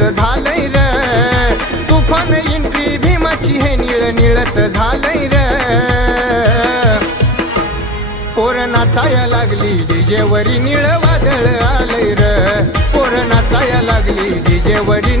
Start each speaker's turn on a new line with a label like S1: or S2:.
S1: निळत झालंय र. तुफान इंट्री भीमाची हे निळ निळत झालंय र. पोरणा चाया लागली डीजेवरी निळ वादळ आलंय र. पोरणा चाया लागली डीजेवरी